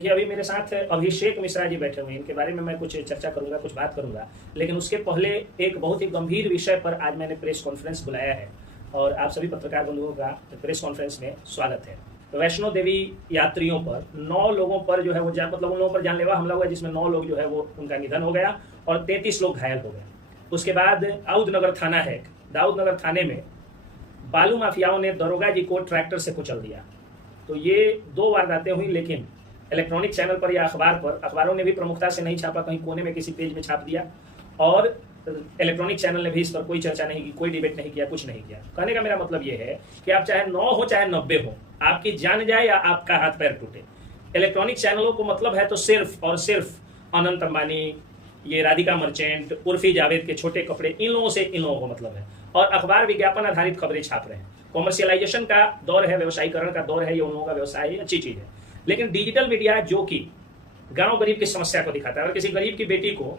देखिए, अभी मेरे साथ अभिषेक मिश्रा जी बैठे हुए हैं। इनके बारे में मैं कुछ चर्चा करूंगा, कुछ बात करूंगा, लेकिन उसके पहले एक बहुत ही गंभीर विषय पर आज मैंने प्रेस कॉन्फ्रेंस बुलाया है और आप सभी पत्रकार बंधुओं का प्रेस कॉन्फ्रेंस में स्वागत है। वैष्णो देवी यात्रियों पर 9 लोगों पर जो है वो मतलब उन लोगों पर जानलेवा हमला हुआ, जिसमें 9 लोग जो है वो उनका निधन हो गया और 33 लोग घायल हो गए। उसके बाद दाऊदनगर थाना है, दाऊदनगर थाने में बालू माफियाओं ने दरोगा जी को ट्रैक्टर से कुचल दिया। तो ये 2 वारदातें हुई, लेकिन इलेक्ट्रॉनिक चैनल पर या अखबार पर, अखबारों ने भी प्रमुखता से नहीं छापा, कहीं कोने में किसी पेज में छाप दिया, और इलेक्ट्रॉनिक चैनल ने भी इस पर कोई चर्चा नहीं की, कोई डिबेट नहीं किया, कुछ नहीं किया। कहने का मेरा मतलब ये है कि आप चाहे 9 हो चाहे 90 हो, आपकी जान जाए या आपका हाथ पैर टूटे, इलेक्ट्रॉनिक चैनलों को मतलब है तो सिर्फ और सिर्फ अनंत अंबानी, ये राधिका मर्चेंट, उर्फी जावेद के छोटे कपड़े, इन लोगों से इन लोगों को मतलब है। और अखबार विज्ञापन आधारित खबरें छाप रहे हैं। कॉमर्शियलाइजेशन का दौर है, व्यवसायीकरण का दौर है, ये उन लोगों का व्यवसाय है, अच्छी चीज है। लेकिन डिजिटल मीडिया जो कि गांव गरीब की समस्या को दिखाता है, और किसी गरीब की बेटी को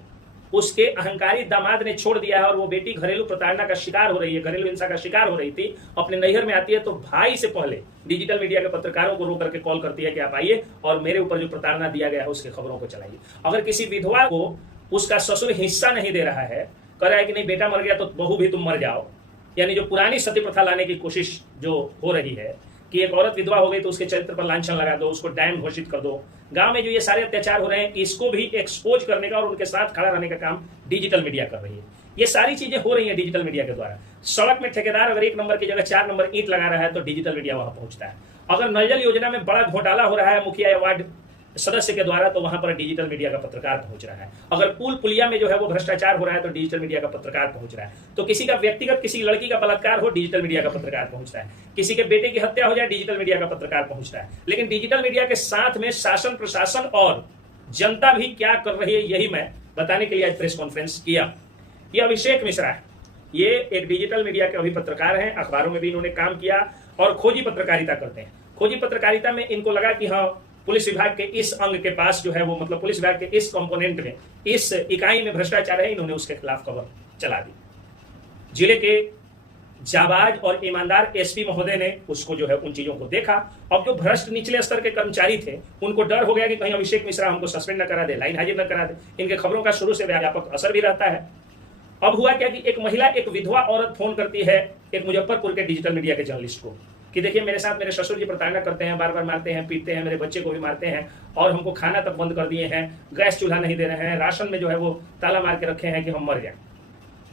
उसके अहंकारी दामाद ने छोड़ दिया है और वो बेटी घरेलू प्रताड़ना का शिकार हो रही है, घरेलू हिंसा का शिकार हो रही थी, अपने नैहर में आती है तो भाई से पहले डिजिटल मीडिया के पत्रकारों को रोक करके कॉल करती है कि आप आइए और मेरे ऊपर जो प्रताड़ना दिया गया है उसकी खबरों को चलाइए। अगर किसी विधवा को उसका ससुर हिस्सा नहीं दे रहा है, कह रहा है कि नहीं बेटा मर गया तो बहू भी तुम मर जाओ, यानी जो पुरानी सती प्रथा लाने की कोशिश जो हो रही है कि एक औरत विधवा हो गई तो उसके चरित्र पर लांछन लगा दो, उसको डैम घोषित कर दो। गांव में जो ये सारे अत्याचार हो रहे हैं, इसको भी एक्सपोज करने का और उनके साथ खड़ा रहने का काम डिजिटल मीडिया कर रही है। ये सारी चीजें हो रही हैं डिजिटल मीडिया के द्वारा। सड़क में ठेकेदार अगर 1 नंबर की जगह 4 नंबर ईंट लगा रहा है तो डिजिटल मीडिया वहां पहुंचता है। अगर नल जल योजना में बड़ा घोटाला हो रहा है मुखिया या वार्ड सदस्य के द्वारा, तो वहां पर डिजिटल मीडिया का पत्रकार पहुंच रहा है। अगर पुल पुलिया में जो है वो भ्रष्टाचार हो रहा है तो डिजिटल मीडिया का पत्रकार पहुंच रहा है। तो किसी का व्यक्तिगत किसी लड़की का बलात्कार हो, डिजिटल मीडिया का पत्रकार पहुंचता है। किसी के बेटे की हत्या हो जाए, डिजिटल मीडिया का पत्रकार पहुंचता है। लेकिन डिजिटल मीडिया के साथ में शासन, प्रशासन और जनता भी क्या कर रही है, यही मैं बताने के लिए आज प्रेस कॉन्फ्रेंस किया। ये अभिषेक मिश्रा है, ये एक डिजिटल मीडिया के अभी पत्रकार हैं, अखबारों में भी इन्होंने काम किया और खोजी पत्रकारिता करते हैं। खोजी पत्रकारिता में इनको लगा कि हाँ, पुलिस विभाग के इस अंग के पास जो है वो मतलब पुलिस विभाग के इस कंपोनेंट में, इस इकाई में भ्रष्टाचार है, इन्होंने उसके खिलाफ खबर चला दी। जिले के जाबाज और ईमानदार एसपी महोदय ने उसको जो है उन चीजों को देखा। अब जो भ्रष्ट निचले स्तर के कर्मचारी थे, उनको डर हो गया कि कहीं अभिषेक मिश्रा हमको सस्पेंड न करा दे, लाइन हाजिर न करा दे। इनके खबरों का शुरू से व्यापक असर भी रहता है। अब हुआ क्या कि एक महिला, एक विधवा औरत फोन करती है एक मुजफ्फरपुर के डिजिटल मीडिया के जर्नलिस्ट को कि देखिए मेरे साथ मेरे ससुर जी प्रताड़ना करते हैं, बार बार मारते हैं, पीटते हैं, मेरे बच्चे को भी मारते हैं और हमको खाना तक बंद कर दिए हैं, गैस चूल्हा नहीं दे रहे हैं, राशन में जो है वो ताला मार के रखे हैं कि हम मर जाए।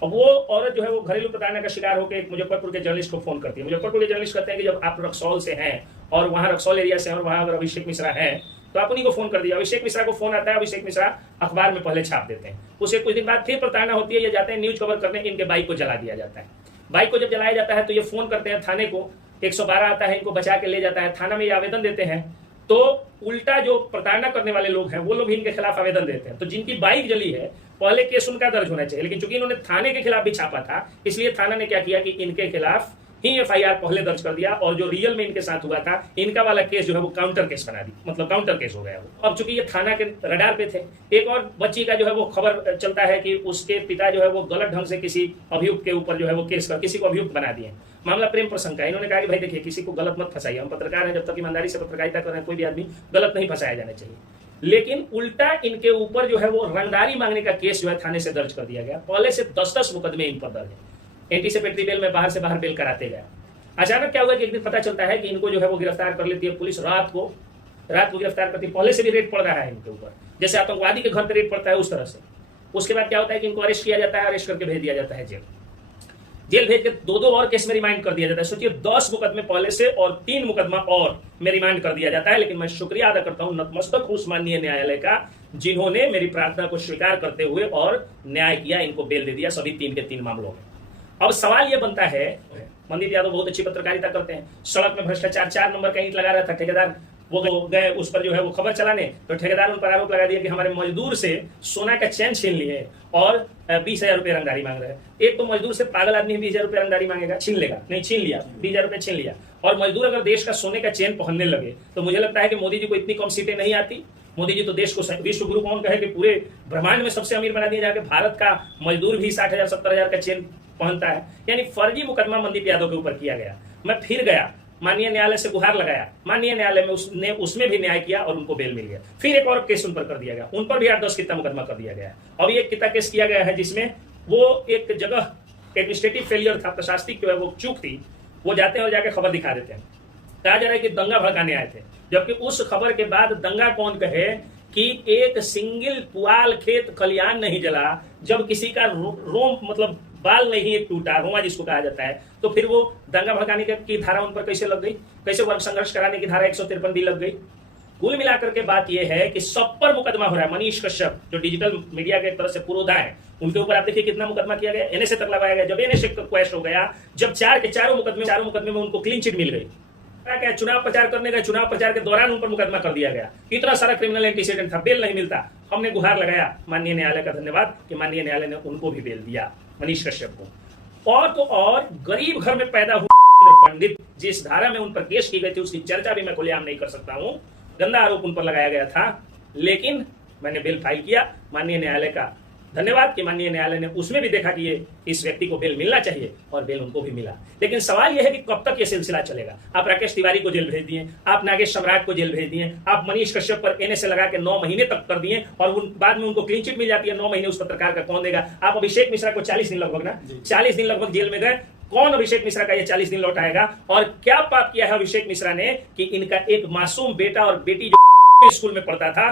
अब वो औरत जो है वो घरेलू प्रताड़ना का शिकार होकर एक मुजफ्फरपुर के जर्नलिस्ट को फोन करती है। मुजफ्फरपुर के जर्नलिस्ट कहते हैं कि जब आप रक्सौल से हैं और वहाँ रक्सौल एरिया से हैं और वहाँ अगर अभिषेक मिश्रा है तो आप उन्हीं को फोन कर दिया। अभिषेक मिश्रा को फोन आता है, अभिषेक मिश्रा अखबार में पहले छाप देते हैं। उसे कुछ दिन बाद फिर प्रताड़ना होती है, ये जाते हैं न्यूज कवर करने, इनके बाइक को जला दिया जाता है। बाइक को जब जलाया जाता है तो ये फोन करते हैं थाने को, 112 आता है, इनको बचा के ले जाता है। थाना में ये आवेदन देते हैं तो उल्टा जो प्रताड़ना करने वाले लोग हैं वो लोग इनके खिलाफ आवेदन देते हैं। तो जिनकी बाइक जली है पहले केस उनका दर्ज होना चाहिए, लेकिन चूंकि इन्होंने थाने के खिलाफ भी छापा था, इसलिए थाना ने क्या किया कि इनके खिलाफ ही एफआईआर पहले दर्ज कर दिया और जो रियल में इनके साथ हुआ था, इनका वाला केस जो है वो काउंटर केस बना दी, मतलब काउंटर केस हो गया वो। अब चूंकि ये थाना के रडार पे थे, एक और बच्ची का जो है वो खबर चलता है कि उसके पिता जो है वो गलत ढंग से किसी अभियुक्त के ऊपर जो है वो केस कर किसी को अभियुक्त बना दिए। मामला प्रेम प्रसंग का। इन्होंने कहा कि भाई देखिए किसी को गलत मत फंसाइए, हम पत्रकार हैं, जब तक ईमानदारी से पत्रकारिता कर रहे हैं कोई भी आदमी गलत नहीं फंसाया जाना चाहिए। लेकिन उल्टा इनके ऊपर जो है वो रंगदारी मांगने का केस जो है थाने से दर्ज कर दिया गया। पहले से 10-10 मुकदमे इन पर दर्ज है। एंटीसिपेटरी बेल में बाहर से बाहर बेल कराते गए। अचानक क्या हुआ कि एक दिन पता चलता है कि इनको जो है वो गिरफ्तार कर लेती है पुलिस। रात को गिरफ्तार करती है। पहले से भी रेड पड़ रहा है इनके ऊपर, जैसे आतंकवादी के घर पर रेड पड़ता है उस तरह से। उसके बाद क्या होता है कि इनको अरेस्ट किया जाता है, अरेस्ट करके भेज दिया जाता है जेल भेज के 2-2 और केस में रिमांड कर दिया जाता है। सोचिए 10 मुकदमे पहले से और 3 मुकदमा और में रिमांड कर दिया जाता है। लेकिन मैं शुक्रिया अदा करता हूं नतमस्तक उस माननीय न्यायालय का, जिन्होंने मेरी प्रार्थना को स्वीकार करते हुए और न्याय किया, इनको बेल दे दिया सभी 3 के 3 मामलों में। अब सवाल यह बनता है, मनदीप यादव बहुत अच्छी पत्रकारिता करते हैं, सड़क में भ्रष्टाचार 4 नंबर का ईंट लगा रहा था ठेकेदार, वो गए उस पर जो है वो खबर चलाने, तो ठेकेदार उन पर आरोप लगा दिया कि हमारे मजदूर से सोना का चैन छीन लिए और 20,000 रुपये रंगदारी मांग रहे हैं। एक तो मजदूर से पागल आदमी 20,000 रुपये रंगदारी मांगेगा, छीन लेगा, नहीं छीन लिया, 20,000 रुपये छीन लिया। और मजदूर अगर देश का सोने का चैन पहनने लगे तो मुझे लगता है कि मोदी जी को इतनी कम सीटें नहीं आती। मोदी जी तो देश को विश्व गुरु कौन कहे कि पूरे ब्रह्मांड में सबसे अमीर बना दिया जाके भारत का मजदूर भी 60,000 70,000 का चेन पहनता है। यानी फर्जी मुकदमा मनदीप यादव के ऊपर किया गया। मैं फिर गया माननीय न्यायालय से गुहार लगाया, माननीय न्यायालय में उसने उसमें भी न्याय किया और उनको बेल मिल गया। फिर एक और केस उन पर कर दिया गया, उन पर भी 8-10 कितना मुकदमा कर दिया गया। अभी एक कितना केस किया गया है जिसमें वो एक जगह एडमिनिस्ट्रेटिव फेलियर था, प्रशासनिक जो है वो चूक थी, वो जाते हैं और जाके खबर दिखा देते हैं, कहा जा रहा है कि दंगा भड़काने आए थे, जबकि उस खबर के बाद दंगा कौन कहे कि एक सिंगल पुआल खेत खलियान नहीं जला, जब किसी का रोम मतलब बाल नहीं एक टूटा, रोमा जिसको कहा जाता है, तो फिर वो दंगा भड़काने की धारा उन पर कैसे लग गई, कैसे वर्ग संघर्ष कराने की धारा 153 दी लग गई। कुल मिलाकर के बात यह है कि सब पर मुकदमा हो रहा है। मनीष कश्यप जो डिजिटल मीडिया के एक तरह से पुरोधा है, उनके ऊपर आप देखिए कितना मुकदमा किया गया, एनएसए तक लगाया गया। जब एनएसए क्वैश हो गया, जब 4 के चारों मुकदमे में उनको क्लीन चिट मिल गई, क्या चुनाव प्रचार करने गए, चुनाव प्रचार के दौरान उन पर मुकदमा कर दिया गया, इतना सारा क्रिमिनल एंटीसीडेंट था, बेल नहीं मिलता। हमने गुहार लगाया, माननीय न्यायालय का धन्यवाद कि माननीय न्यायालय ने उनको भी बेल दिया, मनीष कश्यप को। और तो और गरीब घर में पैदा हुए पंडित, जिस धारा में उन पर केस की गई थी उसकी चर्चा भी मैं खुलेआम नहीं कर सकता हूं, गंदा आरोप उन पर लगाया गया था, लेकिन मैंने बेल फाइल किया। माननीय न्यायालय का धन्यवाद कि माननीय न्यायालय ने उसमें भी देखा कि ये इस व्यक्ति को बेल मिलना चाहिए और बेल उनको भी मिला। लेकिन सवाल यह है कि कब तक ये सिलसिला चलेगा। आप राकेश तिवारी को जेल भेज दिए, आप नागेश सम्राट को जेल भेज दिए, आप मनीष कश्यप पर एनएसए लगा के 9 महीने तक कर दिए और बाद में उनको क्लीन चिट मिल जाती है। 9 महीने उस पत्रकार का कौन देगा। आप अभिषेक मिश्रा को 40 दिन लगभग ना 40 दिन लगभग जेल में गए, कौन अभिषेक मिश्रा का ये 40 दिन लौटाएगा। और क्या पाप किया है अभिषेक मिश्रा ने कि इनका एक मासूम बेटा और बेटी जो स्कूल में पढ़ता था,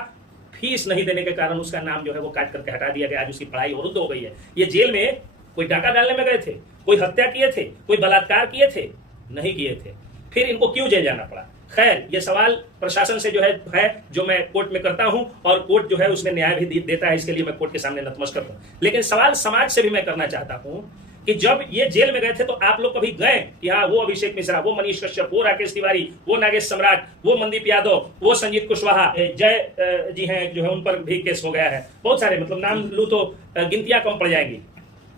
फीस नहीं देने के कारण उसका नाम जो है वो काट करके हटा दिया गया। आज उसकी पढ़ाई अवरुद्ध हो गई है। ये जेल में कोई डाका डालने में गए थे, कोई हत्या किए थे, कोई बलात्कार किए थे, नहीं किए थे, फिर इनको क्यों जेल जाना पड़ा। खैर, ये सवाल प्रशासन से जो है जो मैं कोर्ट में करता हूं और कोर्ट जो है उसमें न्याय भी देता है, इसके लिए मैं कोर्ट के सामने नतमस्तक हूं। लेकिन सवाल समाज से भी मैं करना चाहता हूं कि जब ये जेल में गए थे तो आप लोग कभी गए कि हाँ वो अभिषेक मिश्रा, वो मनीष कश्यप, वो राकेश तिवारी, वो नागेश सम्राट, वो मनदीप यादव, वो संजीत कुशवाहा, जय जी हैं जो है उन पर भी केस हो गया है, बहुत सारे, मतलब नाम लूं तो गिनतियां कम पड़ जाएंगी।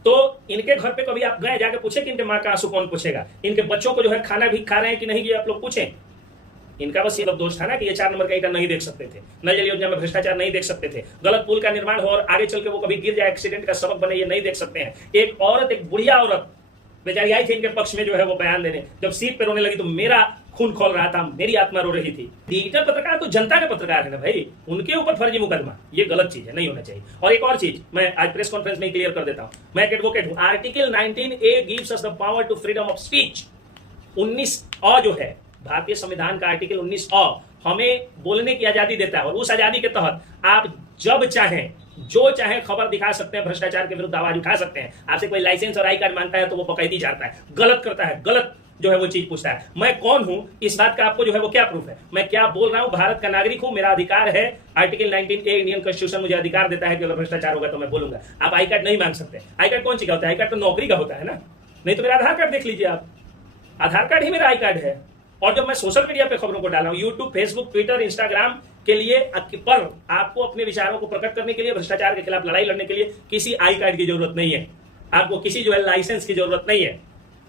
तो इनके घर पे कभी आप गए, जाके पूछे कि इनके माँ का आंसू कौन पूछेगा, इनके बच्चों को जो है खाना भी खा रहे हैं कि नहीं, ये आप लोग पूछें। इनका बस ये दोष था ना कि ये 4 नंबर का ईंटा नहीं देख सकते थे, नल जल योजना में भ्रष्टाचार नहीं देख सकते थे, गलत पुल का निर्माण हो और आगे चल के वो कभी गिर जाए, एक्सीडेंट का सबक बने, ये नहीं देख सकते हैं। एक औरत, एक बुढ़िया औरत बेचारी आई थी इनके पक्ष में जो है वो बयान देने, जब सीट पे रोने लगी तो मेरा खून खोल रहा था, मेरी आत्मा रो रही थी। डिजिटल पत्रकार तो जनता के पत्रकार है ना भाई, उनके ऊपर फर्जी मुकदमा, ये गलत चीज है, नहीं होना चाहिए। और एक और चीज मैं आज प्रेस कॉन्फ्रेंस में क्लियर कर देता हूं, मैं एक एडवोकेट हूं। Article 19A gives us the power to freedom of speech. 19A जो है भारतीय संविधान का आर्टिकल 19A हमें बोलने की आजादी देता है और उस आजादी के तहत आप जब चाहें जो चाहे खबर दिखा सकते हैं, भ्रष्टाचार के विरुद्ध आवाज उठा सकते हैं। आपसे कोई लाइसेंस और आई कार्ड मांगता है तो वो बकैती चाहता है, गलत करता है, गलत जो है वो चीज पूछता है। मैं कौन हूं इस बात का आपको जो है वो क्या प्रूफ है, मैं क्या बोल रहा हूं, भारत का नागरिक हूं, मेरा अधिकार है। आर्टिकल 19A इंडियन कॉन्स्टिट्यूशन मुझे अधिकार देता है कि अगर भ्रष्टाचार होगा तो मैं बोलूंगा। आप आई कार्ड नहीं मांग सकते। आई कार्ड कौन सी का होता है, आई कार्ड तो नौकरी का होता है ना, नहीं तो मेरा आधार कार्ड देख लीजिए आप, आधार कार्ड ही मेरा आई कार्ड है। और जब मैं सोशल मीडिया पे खबरों को डाला हूं, यूट्यूब, फेसबुक, ट्विटर, इंस्टाग्राम के लिए पर आपको अपने विचारों को प्रकट करने के लिए, भ्रष्टाचार के खिलाफ लड़ाई लड़ने के लिए किसी आई कार्ड की जरूरत नहीं है, आपको किसी जो है लाइसेंस की जरूरत नहीं है।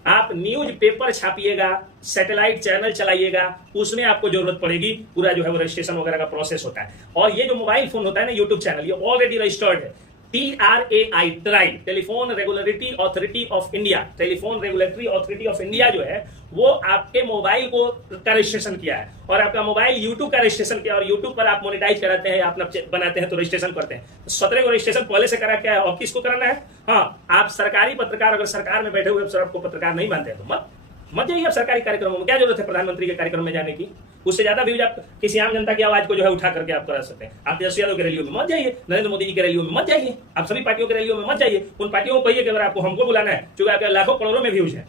आप न्यूज पेपर छापिएगा, सैटेलाइट चैनल चलाइएगा, उसमें आपको जरूरत पड़ेगी, पूरा जो है वो रजिस्ट्रेशन वगैरह का प्रोसेस होता है। और ये जो मोबाइल फोन होता है ना, यूट्यूब चैनल, ये ऑलरेडी रजिस्टर्ड है, TRAI, telephone regulatory authority of India, telephone regulatory authority of India जो है वो आपके मोबाइल को का रजिस्ट्रेशन किया है और आपका मोबाइल यूट्यूब का रजिस्ट्रेशन किया और यूट्यूब पर आप मोनेटाइज कराते हैं, अपना बनाते हैं तो रजिस्ट्रेशन करते हैं। 17 को रजिस्ट्रेशन पहले से करा क्या है, और किसको कराना है। हाँ, आप सरकारी पत्रकार, अगर सरकार में बैठे हुए आपको पत्रकार नहीं मानते हैं तो मत जाइए आप सरकारी कार्यक्रमों में। क्या जरूरत है प्रधानमंत्री के कार्यक्रम में जाने की, उससे ज्यादा व्यूज आप किसी आम जनता की आवाज को जो है उठा करके आप करा सकते हैं। आप तेजस्वी यादव के रैलियों में मत जाइए, नरेंद्र मोदी जी के रैलियों में मत जाइए, आप सभी पार्टियों के रैलियों में मत जाइए। उन पार्टियों को कहिए कि अगर आपको हमको बुलाना है, क्योंकि आपके लाखों करोड़ों में व्यूज है,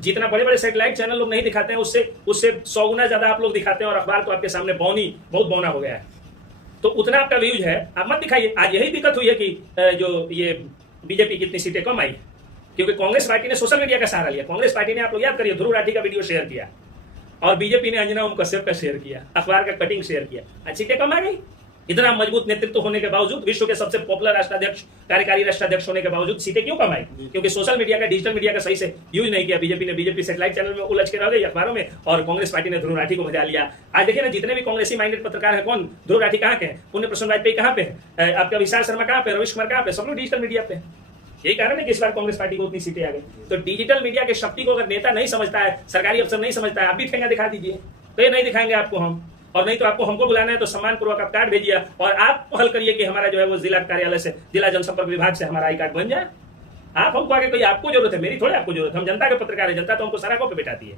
जितना बड़े बड़े सैटेलाइट चैनल लोग नहीं दिखाते हैं उससे 100 गुना ज्यादा आप लोग दिखाते हैं और अखबार तो आपके सामने बहुत बौना हो गया है, तो उतना आपका व्यूज है, आप मत दिखाइए। आज यही दिक्कत हुई है कि जो ये बीजेपी कितनी सीटें कम आई, क्योंकि कांग्रेस पार्टी ने सोशल मीडिया का सहारा लिया। कांग्रेस पार्टी ने, आप लोग याद करिए, ध्रुव राठी का वीडियो शेयर किया और बीजेपी ने अंजना ओम कश्यप का शेयर किया, अखबार का कटिंग शेयर किया, आज सीटें कम आ गई। इतना मजबूत नेतृत्व होने के बावजूद, विश्व के सबसे पॉपुलर राष्ट्राध्यक्ष, कार्यकारी राष्ट्राध्यक्ष होने के बावजूद सीटें क्यों कम आई, क्योंकि सोशल मीडिया का, डिजिटल मीडिया का सही से यूज नहीं किया। बीजेपी सैटेलाइट चैनल में उलझ के रह गई, अखबारों में, और कांग्रेस पार्टी ने ध्रुव राठी को बजा लिया। आज देखिए ना, जितने भी कांग्रेसी माइंडेड पत्रकार है, कौन, ध्रुव राठी कहाँ के हैं, पुण्य प्रसन्न वाजपेयी कहाँ पे है, आपका विशाल शर्मा कहाँ पे, रविश कुमार कहाँ पे, सब लोग डिजिटल मीडिया पे। यही कारण है कि इस बार कांग्रेस पार्टी को उतनी सीटें आ गई। तो डिजिटल मीडिया के शक्ति को अगर नेता नहीं समझता है, सरकारी अफसर नहीं समझता है, आप भी ठेंगा दिखा दीजिए। तो ये नहीं दिखाएंगे आपको हम, और नहीं तो आपको हमको बुलाना है तो सम्मान पूर्वक आप कार्ड भेजिए और आप पहल करिए कि हमारा जो है वो जिला कार्यालय से, जिला जनसंपर्क विभाग से हमारा आई कार्ड बन जाए। आप हमको आगे कोई आपको जरूरत है, मेरी थोड़ी आपको जरूरत है। हम जनता के पत्रकार है, जनता तो हमको सराखों पे बिठाती है।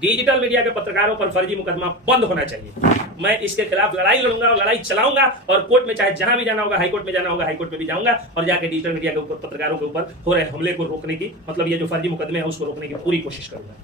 डिजिटल मीडिया के पत्रकारों पर फर्जी मुकदमा बंद होना चाहिए। मैं इसके खिलाफ लड़ाई लड़ूंगा और लड़ाई चलाऊंगा, और कोर्ट में चाहे जहां भी जाना होगा, हाईकोर्ट में जाना होगा, हाईकोर्ट में भी जाऊंगा, और जाके डिजिटल मीडिया के ऊपर, पत्रकारों के ऊपर हो रहे हमले को रोकने की, मतलब ये जो फर्जी मुकदमे है उसको रोकने की पूरी कोशिश करूंगा।